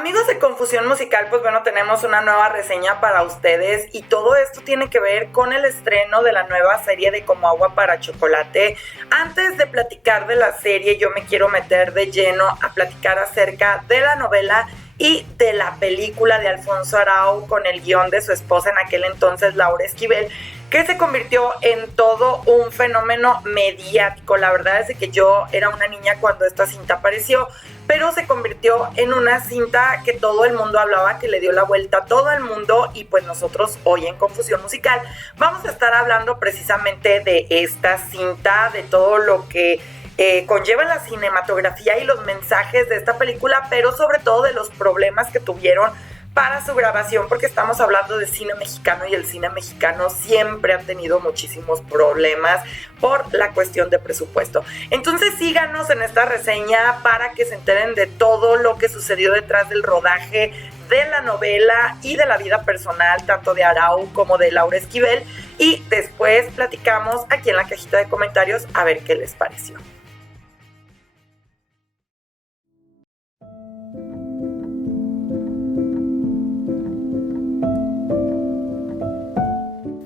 Amigos de Confusión Musical, pues bueno, tenemos una nueva reseña para ustedes y todo esto tiene que ver con el estreno de la nueva serie de Como Agua para Chocolate. Antes de platicar de la serie, yo me quiero meter de lleno a platicar acerca de la novela y de la película de Alfonso Arau con el guión de su esposa en aquel entonces, Laura Esquivel, que se convirtió en todo un fenómeno mediático. La verdad es que yo era una niña cuando esta cinta apareció, pero se convirtió en una cinta que todo el mundo hablaba, que le dio la vuelta a todo el mundo, y pues nosotros hoy en Confusión Musical vamos a estar hablando precisamente de esta cinta, de todo lo que conlleva la cinematografía y los mensajes de esta película, pero sobre todo de los problemas que tuvieron para su grabación, porque estamos hablando de cine mexicano y el cine mexicano siempre ha tenido muchísimos problemas por la cuestión de presupuesto. Entonces síganos en esta reseña para que se enteren de todo lo que sucedió detrás del rodaje de la novela y de la vida personal, tanto de Arau como de Laura Esquivel, y después platicamos aquí en la cajita de comentarios a ver qué les pareció.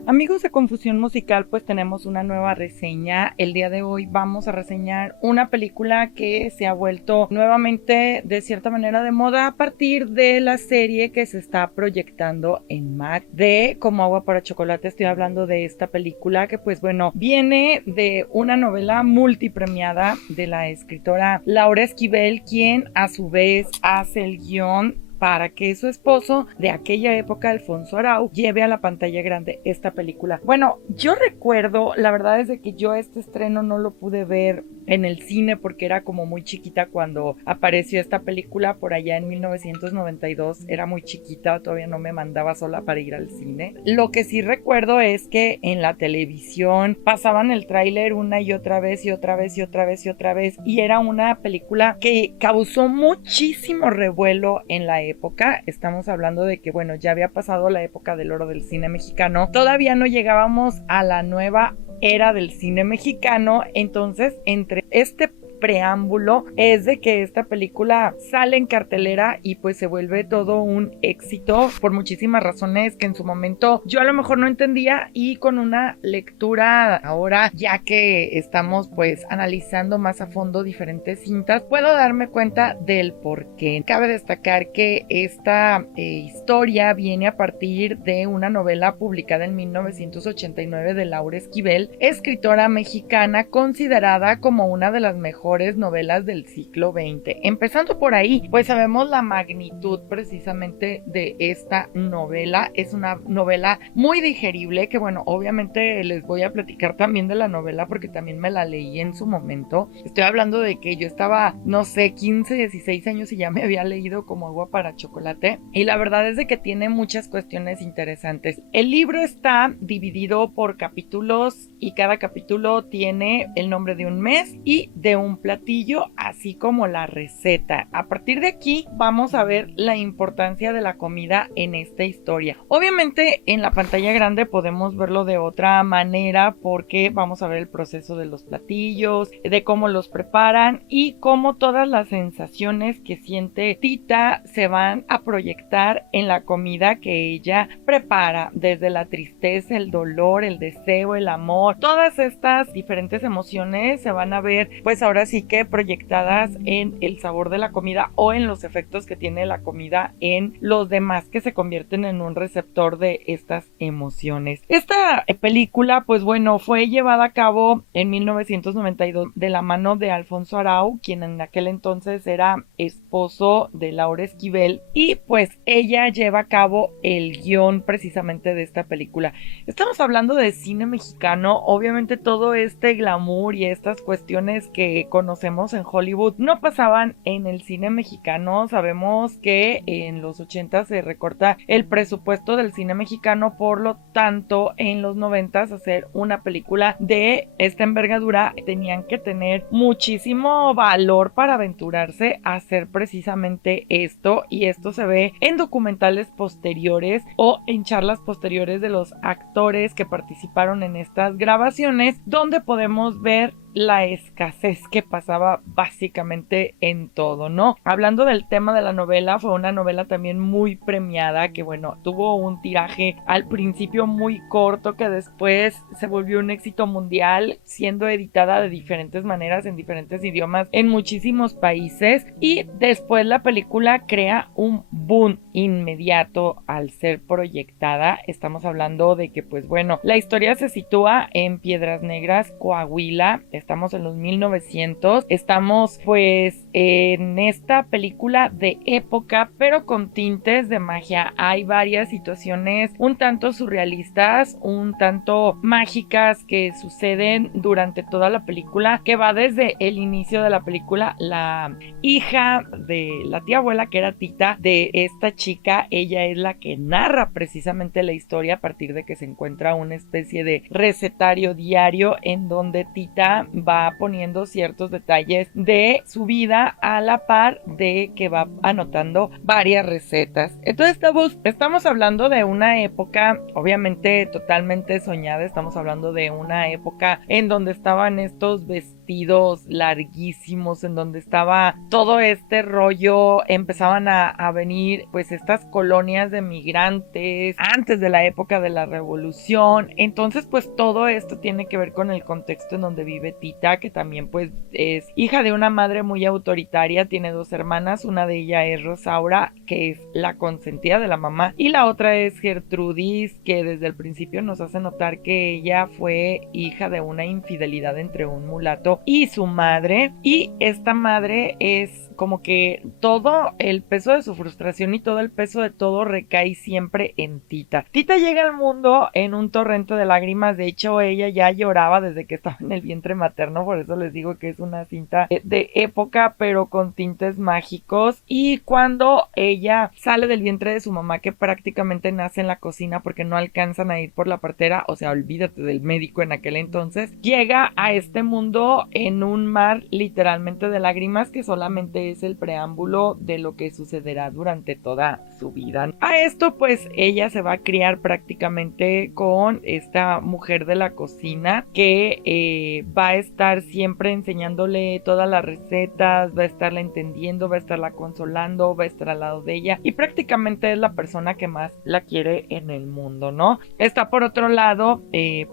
Amigos de Confusión Musical, pues tenemos una nueva reseña. El día de hoy vamos a reseñar una película que se ha vuelto nuevamente de cierta manera de moda a partir de la serie que se está proyectando en Max de Como Agua para Chocolate. Estoy hablando de esta película que pues bueno, viene de una novela multipremiada de la escritora Laura Esquivel, quien a su vez hace el guión para que su esposo de aquella época, Alfonso Arau, lleve a la pantalla grande esta película. Bueno, yo recuerdo, la verdad es de que yo este estreno no lo pude ver en el cine porque era como muy chiquita cuando apareció esta película por allá en 1992. Era muy chiquita, todavía no me mandaba sola para ir al cine. Lo que sí recuerdo es que en la televisión pasaban el tráiler una y otra vez y otra vez y otra vez y otra vez, y era una película que causó muchísimo revuelo en la época. Estamos hablando de que bueno, ya había pasado la época del oro del cine mexicano, todavía no llegábamos a la nueva era del cine mexicano. Entonces, entre este preámbulo es de que esta película sale en cartelera y pues se vuelve todo un éxito por muchísimas razones que en su momento yo a lo mejor no entendía, y con una lectura ahora, ya que estamos pues analizando más a fondo diferentes cintas, puedo darme cuenta del por qué. Cabe destacar que esta historia viene a partir de una novela publicada en 1989 de Laura Esquivel, escritora mexicana considerada como una de las mejores novelas del siglo XX. Empezando por ahí, pues sabemos la magnitud precisamente de esta novela. Es una novela muy digerible que bueno, obviamente les voy a platicar también de la novela porque también me la leí en su momento. Estoy hablando de que yo estaba, no sé, 15, 16 años y ya me había leído Como Agua para Chocolate, y la verdad es de que tiene muchas cuestiones interesantes. El libro está dividido por capítulos y cada capítulo tiene el nombre de un mes y de un platillo, así como la receta. A partir de aquí vamos a ver la importancia de la comida en esta historia. Obviamente en la pantalla grande podemos verlo de otra manera porque vamos a ver el proceso de los platillos, de cómo los preparan y cómo todas las sensaciones que siente Tita se van a proyectar en la comida que ella prepara, desde la tristeza, el dolor, el deseo, el amor. Todas estas diferentes emociones se van a ver pues ahora sí que proyectadas en el sabor de la comida o en los efectos que tiene la comida en los demás, que se convierten en un receptor de estas emociones. Esta película pues bueno, fue llevada a cabo en 1992 de la mano de Alfonso Arau, quien en aquel entonces era esposo de Laura Esquivel, y pues ella lleva a cabo el guión precisamente de esta película. Estamos hablando de cine mexicano, obviamente todo este glamour y estas cuestiones que conocemos en Hollywood no pasaban en el cine mexicano. Sabemos que en los 80 se recorta el presupuesto del cine mexicano, por lo tanto en los 90 hacer una película de esta envergadura tenían que tener muchísimo valor para aventurarse a hacer precisamente esto, y esto se ve en documentales posteriores o en charlas posteriores de los actores que participaron en estas grabaciones, donde podemos ver la escasez que pasaba básicamente en todo, ¿no? Hablando del tema de la novela, fue una novela también muy premiada que, bueno, tuvo un tiraje al principio muy corto que después se volvió un éxito mundial, siendo editada de diferentes maneras en diferentes idiomas en muchísimos países, y después la película crea un boom inmediato al ser proyectada. Estamos hablando de que, pues bueno, la historia se sitúa en Piedras Negras, Coahuila. Estamos en los 1900. Estamos pues en esta película de época, pero con tintes de magia. Hay varias situaciones un tanto surrealistas, un tanto mágicas que suceden durante toda la película, que va desde el inicio de la película. La hija de la tía abuela, que era Tita, de esta chica, ella es la que narra precisamente la historia a partir de que se encuentra una especie de recetario diario en donde Tita va poniendo ciertos detalles de su vida a la par de que va anotando varias recetas. Entonces estamos hablando de una época obviamente totalmente soñada. Estamos hablando de una época en donde estaban estos vestidos larguísimos, en donde estaba todo este rollo, empezaban a venir pues estas colonias de migrantes antes de la época de la revolución. Entonces pues todo esto tiene que ver con el contexto en donde vive Tita, que también pues es hija de una madre muy autoritaria, tiene dos hermanas, una de ellas es Rosaura, que es la consentida de la mamá, y la otra es Gertrudis, que desde el principio nos hace notar que ella fue hija de una infidelidad entre un mulato y su madre, y esta madre es como que todo el peso de su frustración y todo el peso de todo recae siempre en Tita. Tita llega al mundo en un torrente de lágrimas. De hecho, ella ya lloraba desde que estaba en el vientre materno, por eso les digo que es una cinta de época, pero con tintes mágicos. Y cuando ella sale del vientre de su mamá, que prácticamente nace en la cocina porque no alcanzan a ir por la partera, o sea, olvídate del médico en aquel entonces, llega a este mundo en un mar literalmente de lágrimas, que solamente es el preámbulo de lo que sucederá durante toda su vida. A esto pues ella se va a criar prácticamente con esta mujer de la cocina que va a estar siempre enseñándole todas las recetas, va a estarla entendiendo, va a estarla consolando, va a estar al lado de ella, y prácticamente es la persona que más la quiere en el mundo, ¿no? Está por otro lado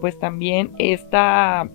pues también esta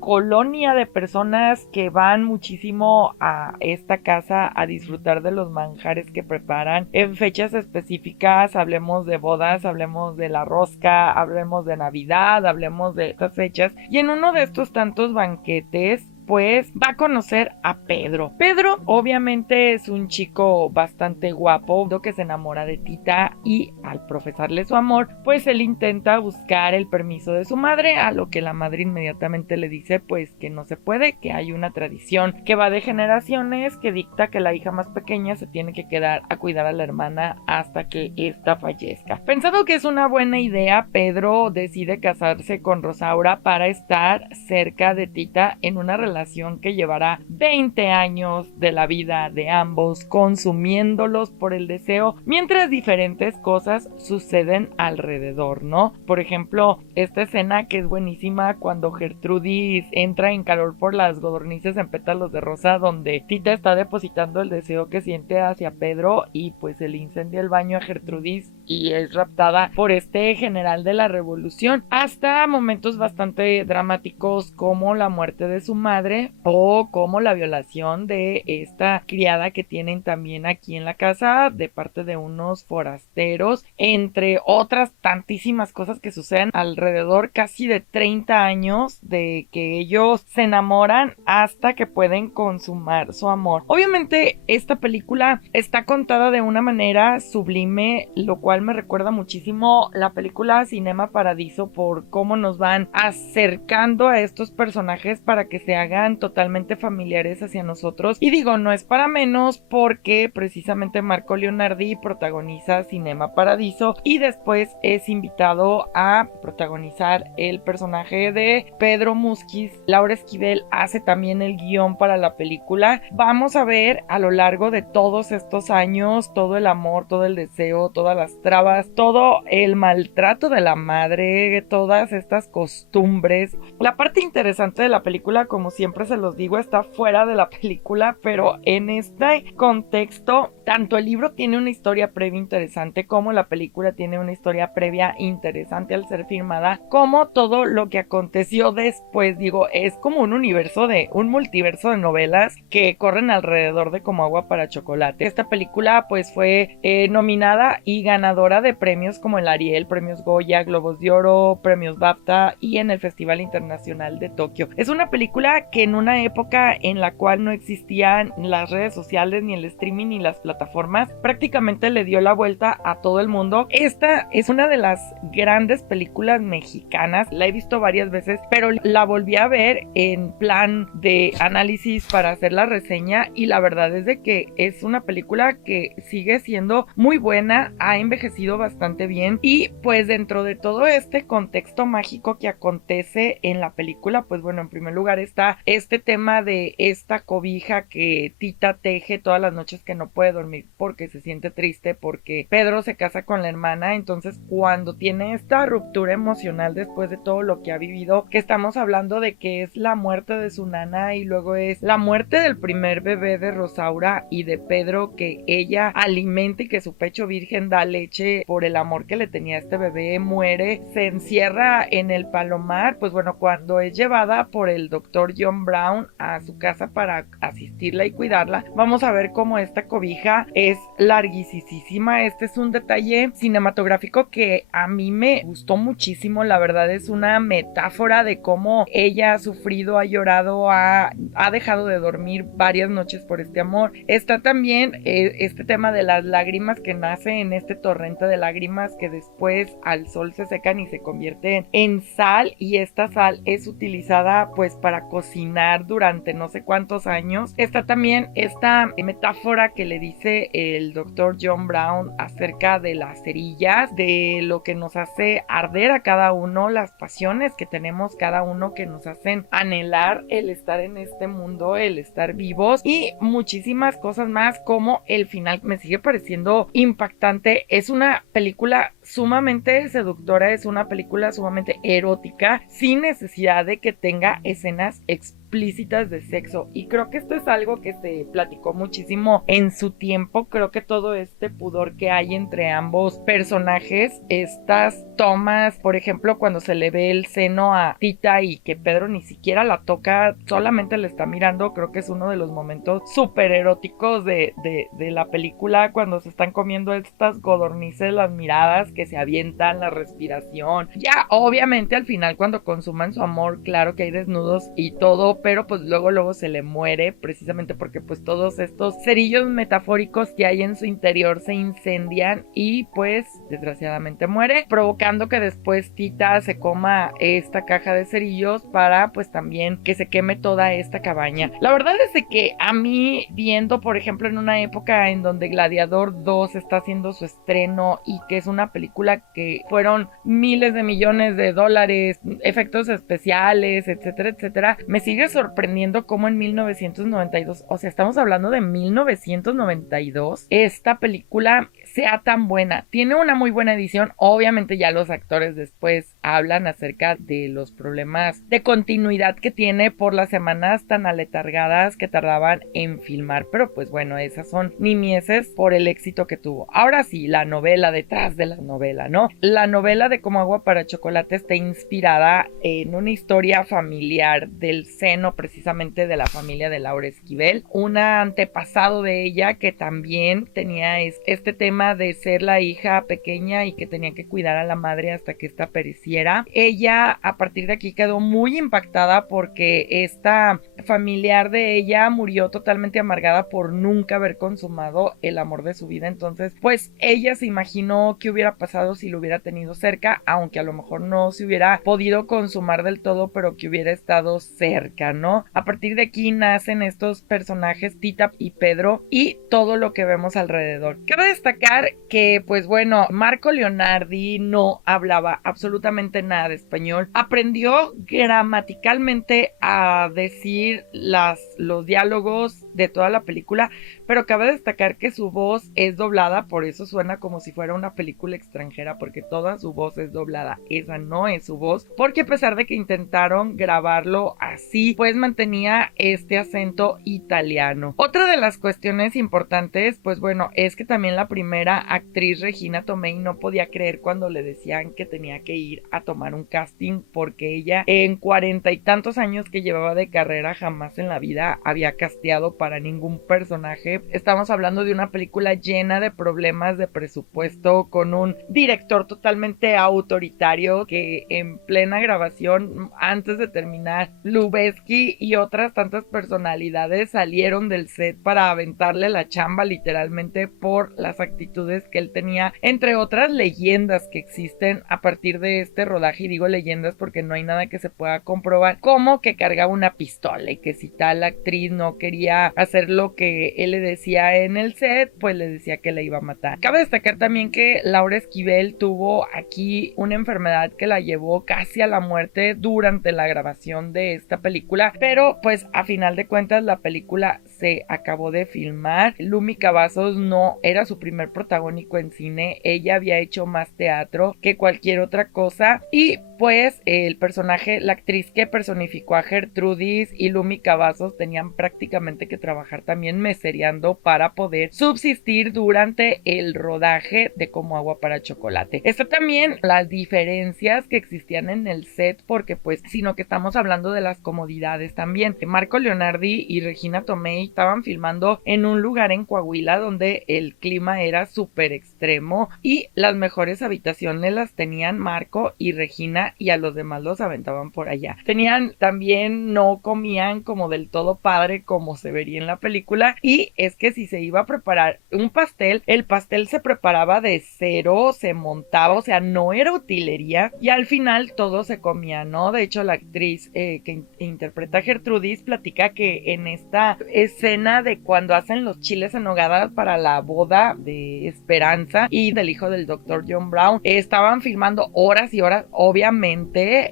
colonia de personas que van muchísimo a esta casa a disfrutar de los manjares que preparan en fechas específicas. Hablemos de bodas, hablemos de la rosca, hablemos de Navidad, hablemos de estas fechas, y en uno de estos tantos banquetes pues va a conocer a Pedro. Pedro obviamente es un chico bastante guapo que se enamora de Tita, y al profesarle su amor pues él intenta buscar el permiso de su madre, a lo que la madre inmediatamente le dice pues que no se puede, que hay una tradición que va de generaciones que dicta que la hija más pequeña se tiene que quedar a cuidar a la hermana hasta que ésta fallezca. Pensando que es una buena idea, Pedro decide casarse con Rosaura para estar cerca de Tita en una relación que llevará 20 años de la vida de ambos, consumiéndolos por el deseo, mientras diferentes cosas suceden alrededor, ¿no? Por ejemplo, esta escena que es buenísima cuando Gertrudis entra en calor por las codornices en pétalos de rosa, donde Tita está depositando el deseo que siente hacia Pedro, y pues se le incendia el baño a Gertrudis y es raptada por este general de la revolución, hasta momentos bastante dramáticos como la muerte de su madre o como la violación de esta criada que tienen también aquí en la casa de parte de unos forasteros, entre otras tantísimas cosas que suceden alrededor casi de 30 años de que ellos se enamoran hasta que pueden consumar su amor. Obviamente esta película está contada de una manera sublime, lo cual me recuerda muchísimo la película Cinema Paradiso por cómo nos van acercando a estos personajes para que se hagan totalmente familiares hacia nosotros. Y digo, no es para menos porque precisamente Marco Leonardi protagoniza Cinema Paradiso y después es invitado a protagonizar el personaje de Pedro Musquiz. Laura Esquivel hace también el guión para la película. Vamos a ver a lo largo de todos estos años todo el amor, todo el deseo, todas las mostrabas todo el maltrato de la madre, todas estas costumbres. La parte interesante de la película, como siempre se los digo, está fuera de la película, pero en este contexto, tanto el libro tiene una historia previa interesante como la película tiene una historia previa interesante al ser filmada, como todo lo que aconteció después. Digo, es como un multiverso de novelas que corren alrededor de Como agua para chocolate. Esta película pues fue nominada y ganadora de premios como el Ariel, premios Goya, Globos de Oro, premios BAFTA y en el Festival Internacional de Tokio. Es una película que en una época en la cual no existían las redes sociales, ni el streaming, ni las plataformas, prácticamente le dio la vuelta a todo el mundo. Esta es una de las grandes películas mexicanas, la he visto varias veces, pero la volví a ver en plan de análisis para hacer la reseña y la verdad es de que es una película que sigue siendo muy buena, ha envejecido bastante bien y pues dentro de todo este contexto mágico que acontece en la película, pues bueno, en primer lugar está este tema de esta cobija que Tita teje todas las noches que no puede dormir porque se siente triste porque Pedro se casa con la hermana. Entonces cuando tiene esta ruptura emocional después de todo lo que ha vivido, que estamos hablando de que es la muerte de su nana y luego es la muerte del primer bebé de Rosaura y de Pedro que ella alimenta y que su pecho virgen da leche por el amor que le tenía a este bebé, muere, se encierra en el Palomar. Pues bueno, cuando es llevada por el doctor John Brown a su casa para asistirla y cuidarla, vamos a ver cómo esta cobija es larguísima. Este es un detalle cinematográfico que a mí me gustó muchísimo. La verdad es una metáfora de cómo ella ha sufrido, ha llorado, ha dejado de dormir varias noches por este amor. Está también este tema de las lágrimas que nace en este torrente de lágrimas que después al sol se secan y se convierten en sal, y esta sal es utilizada pues para cocinar durante no sé cuántos años. Está también esta metáfora que le dice el doctor John Brown acerca de las cerillas, de lo que nos hace arder a cada uno, las pasiones que tenemos cada uno que nos hacen anhelar el estar en este mundo, el estar vivos y muchísimas cosas más, como el final me sigue pareciendo impactante. Es una película sumamente seductora, es una película sumamente erótica sin necesidad de que tenga escenas explícitas de sexo, y creo que esto es algo que se platicó muchísimo en su tiempo. Creo que todo este pudor que hay entre ambos personajes, estas tomas, por ejemplo cuando se le ve el seno a Tita y que Pedro ni siquiera la toca, solamente le está mirando, creo que es uno de los momentos súper eróticos de la película, cuando se están comiendo estas codornices, las miradas que se avientan, la respiración. Ya obviamente al final cuando consuman su amor, claro que hay desnudos y todo, pero pues luego se le muere, precisamente porque pues todos estos cerillos metafóricos que hay en su interior se incendian y pues desgraciadamente muere, provocando que después Tita se coma esta caja de cerillos para pues también que se queme toda esta cabaña. La verdad es de que a mí, viendo por ejemplo en una época en donde Gladiador 2 está haciendo su estreno y que es una película que fueron miles de millones de dólares, efectos especiales, etcétera, me sigue sorprendiendo cómo en 1992, o sea, estamos hablando de 1992, esta película sea tan buena. Tiene una muy buena edición. Obviamente ya los actores después hablan acerca de los problemas de continuidad que tiene por las semanas tan aletargadas que tardaban en filmar, pero pues bueno, esas son nimieces por el éxito que tuvo. Ahora sí, la novela detrás de la novela, ¿no? La novela de Como agua para chocolate está inspirada en una historia familiar del seno precisamente de la familia de Laura Esquivel, un antepasado de ella que también tenía este tema de ser la hija pequeña y que tenía que cuidar a la madre hasta que ésta pereciera. Ella a partir de aquí quedó muy impactada porque esta familiar de ella murió totalmente amargada por nunca haber consumado el amor de su vida. Entonces pues ella se imaginó qué hubiera pasado si lo hubiera tenido cerca, aunque a lo mejor no se hubiera podido consumar del todo, pero que hubiera estado cerca, ¿no? A partir de aquí nacen estos personajes, Tita y Pedro, y todo lo que vemos alrededor. Cabe destacar que pues bueno, Marco Leonardi no hablaba absolutamente nada de español, aprendió gramaticalmente a decir los diálogos de toda la película, pero cabe destacar que su voz es doblada, por eso suena como si fuera una película extranjera, porque toda su voz es doblada. Esa no es su voz, porque a pesar de que intentaron grabarlo así, pues mantenía este acento italiano. Otra de las cuestiones importantes, pues bueno, es que también la primera actriz, Regina Tomei, no podía creer cuando le decían que tenía que ir a tomar un casting, porque ella en 40 y tantos años que llevaba de carrera jamás en la vida había casteado para ningún personaje. Estamos hablando de una película llena de problemas de presupuesto, con un director totalmente autoritario que en plena grabación, antes de terminar, Lubezki y otras tantas personalidades salieron del set para aventarle la chamba literalmente por las actitudes que él tenía, entre otras leyendas que existen a partir de este rodaje. Y digo leyendas porque no hay nada que se pueda comprobar, como que cargaba una pistola y que si tal actriz no quería hacer lo que él le decía en el set, pues le decía que le iba a matar. Cabe destacar también que Laura Esquivel tuvo aquí una enfermedad que la llevó casi a la muerte durante la grabación de esta película, pero pues a final de cuentas la película se acabó de filmar. Lumi Cavazos no era su primer protagónico en cine, ella había hecho más teatro que cualquier otra cosa, y pues el personaje, la actriz que personificó a Gertrudis y Lumi Cavazos tenían prácticamente que trabajar también mesereando para poder subsistir durante el rodaje de Como agua para chocolate. Está también las diferencias que existían en el set, porque pues sino que estamos hablando de las comodidades también. Marco Leonardi y Regina Tomei estaban filmando en un lugar en Coahuila donde el clima era súper extremo y las mejores habitaciones las tenían Marco y Regina, y a los demás los aventaban por allá. Tenían también, no comían como del todo padre como se vería en la película, y es que si se iba a preparar un pastel, el pastel se preparaba de cero, se montaba, o sea, no era utilería, y al final todo se comía, ¿no? De hecho, la actriz que interpreta a Gertrudis platica que en esta escena de cuando hacen los chiles en nogada para la boda de Esperanza y del hijo del doctor John Brown, estaban filmando horas y horas, obviamente,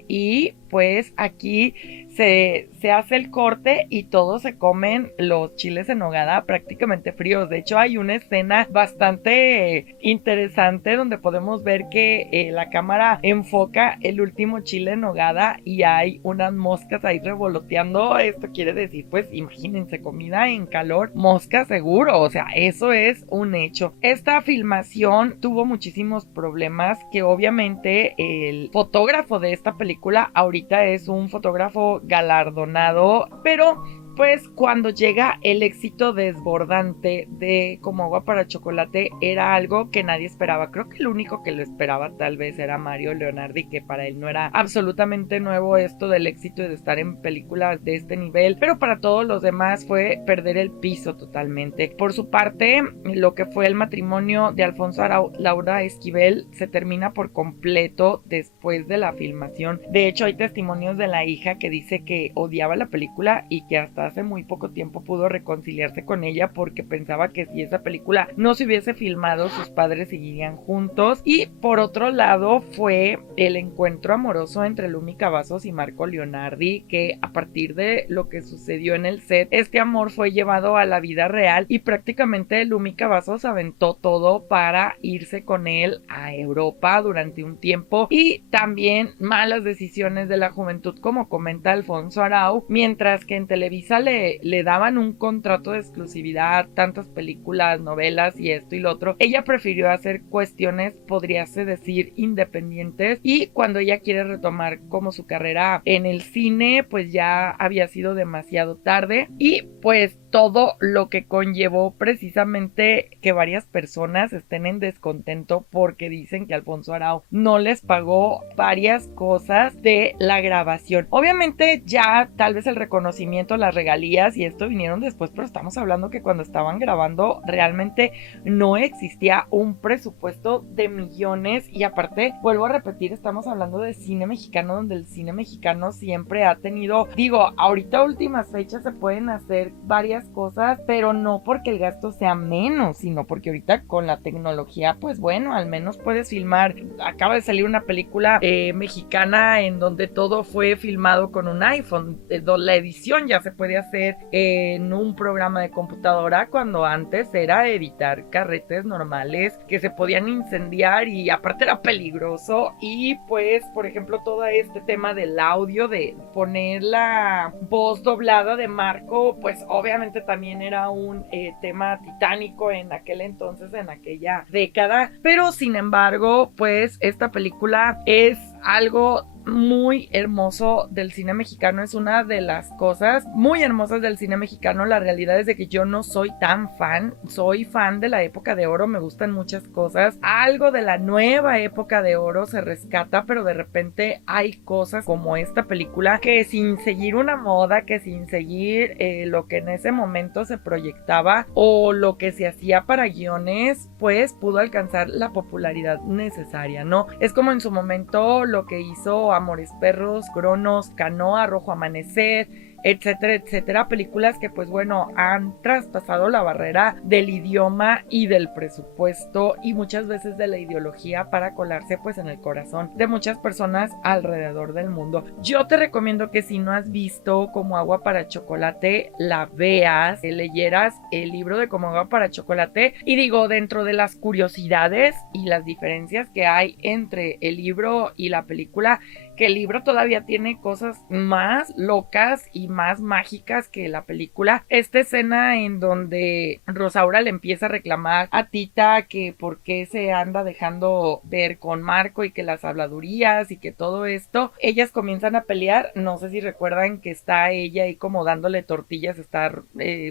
y pues aquí se hace el corte y todos se comen los chiles en nogada prácticamente fríos. De hecho, hay una escena bastante interesante donde podemos ver que la cámara enfoca el último chile en nogada y hay unas moscas ahí revoloteando. Esto quiere decir, pues imagínense, comida en calor, moscas seguro, o sea, eso es un hecho. Esta filmación tuvo muchísimos problemas que obviamente el fotógrafo de esta película ahorita es un fotógrafo galardonado, pero pues cuando llega el éxito desbordante de Como agua para chocolate era algo que nadie esperaba. Creo que el único que lo esperaba tal vez era Mario Leonardi, que para él no era absolutamente nuevo esto del éxito y de estar en películas de este nivel, pero para todos los demás fue perder el piso totalmente. Por su parte, lo que fue el matrimonio de Alfonso Arau, Laura Esquivel, se termina por completo después de la filmación. De hecho, hay testimonios de la hija que dice que odiaba la película y que hasta hace muy poco tiempo pudo reconciliarse con ella porque pensaba que si esa película no se hubiese filmado, sus padres seguirían juntos. Y por otro lado fue el encuentro amoroso entre Lumi Cavazos y Marco Leonardi, que a partir de lo que sucedió en el set, este amor fue llevado a la vida real y prácticamente Lumi Cavazos aventó todo para irse con él a Europa durante un tiempo, y también malas decisiones de la juventud, como comenta Alfonso Arau, mientras que en Televisa le daban un contrato de exclusividad, tantas películas, novelas y esto y lo otro. Ella prefirió hacer cuestiones, podríase decir, independientes, y cuando ella quiere retomar como su carrera en el cine, pues ya había sido demasiado tarde, y pues todo lo que conllevó precisamente que varias personas estén en descontento porque dicen que Alfonso Arau no les pagó varias cosas de la grabación. Obviamente ya tal vez el reconocimiento, las regalías y esto vinieron después, pero estamos hablando que cuando estaban grabando realmente no existía un presupuesto de millones, y aparte, vuelvo a repetir, estamos hablando de cine mexicano, donde el cine mexicano siempre ha tenido, digo, ahorita últimas fechas se pueden hacer varias varias cosas, pero no porque el gasto sea menos, sino porque ahorita con la tecnología, pues bueno, al menos puedes filmar. Acaba de salir una película mexicana en donde todo fue filmado con un iPhone. La edición ya se puede hacer en un programa de computadora, cuando antes era editar carretes normales que se podían incendiar y aparte era peligroso. Y pues, por ejemplo, todo este tema del audio, de poner la voz doblada de Marco, pues obviamente también era un tema titánico en aquel entonces, en aquella década. Pero sin embargo, pues esta película es algo muy hermoso del cine mexicano, es una de las cosas muy hermosas del cine mexicano. La realidad es de que yo no soy tan fan, soy fan de la época de oro, me gustan muchas cosas, algo de la nueva época de oro se rescata, pero de repente hay cosas como esta película que sin seguir una moda, que sin seguir lo que en ese momento se proyectaba o lo que se hacía para guiones, pues pudo alcanzar la popularidad necesaria, ¿no? Es como en su momento lo que hizo Amores Perros, Cronos, Canoa, Rojo Amanecer, etcétera, etcétera, películas que pues bueno han traspasado la barrera del idioma y del presupuesto y muchas veces de la ideología para colarse pues en el corazón de muchas personas alrededor del mundo. Yo te recomiendo que si no has visto Como Agua para Chocolate, la veas, leyeras el libro de Como Agua para Chocolate. Y digo, dentro de las curiosidades y las diferencias que hay entre el libro y la película, que el libro todavía tiene cosas más locas y más mágicas que la película. Esta escena en donde Rosaura le empieza a reclamar a Tita que por qué se anda dejando ver con Marco y que las habladurías y que todo esto, ellas comienzan a pelear. No sé si recuerdan que está ella ahí como dándole tortillas, está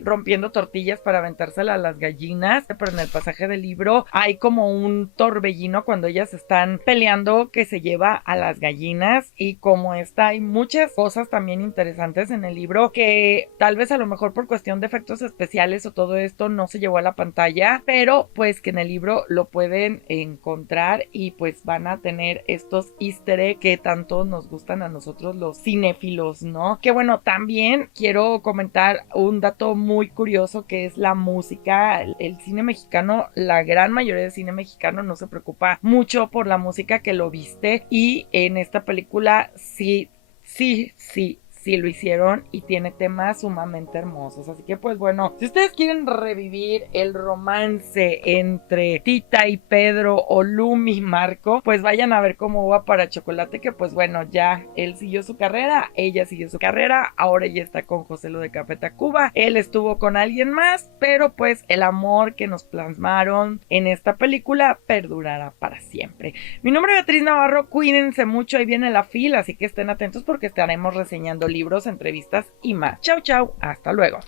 rompiendo tortillas para aventárselas a las gallinas, pero en el pasaje del libro hay como un torbellino cuando ellas están peleando que se lleva a las gallinas. Y como esta, hay muchas cosas también interesantes en el libro que tal vez a lo mejor por cuestión de efectos especiales o todo esto no se llevó a la pantalla, pero pues que en el libro lo pueden encontrar y pues van a tener estos easter eggs que tanto nos gustan a nosotros los cinéfilos, ¿no? Que bueno, también quiero comentar un dato muy curioso que es la música. El cine mexicano, la gran mayoría del cine mexicano no se preocupa mucho por la música que lo viste, y en esta película sí lo hicieron y tiene temas sumamente hermosos. Así que pues bueno, si ustedes quieren revivir el romance entre Tita y Pedro o Lumi y Marco, pues vayan a ver Como Agua para Chocolate, que pues bueno, ya él siguió su carrera, ella siguió su carrera, ahora ella está con José Lo de Café Tacuba, él estuvo con alguien más, pero pues el amor que nos plasmaron en esta película perdurará para siempre. Mi nombre es Beatriz Navarro, cuídense mucho, ahí viene la fila, así que estén atentos porque estaremos reseñando libros, entrevistas y más. Chau, chau, hasta luego.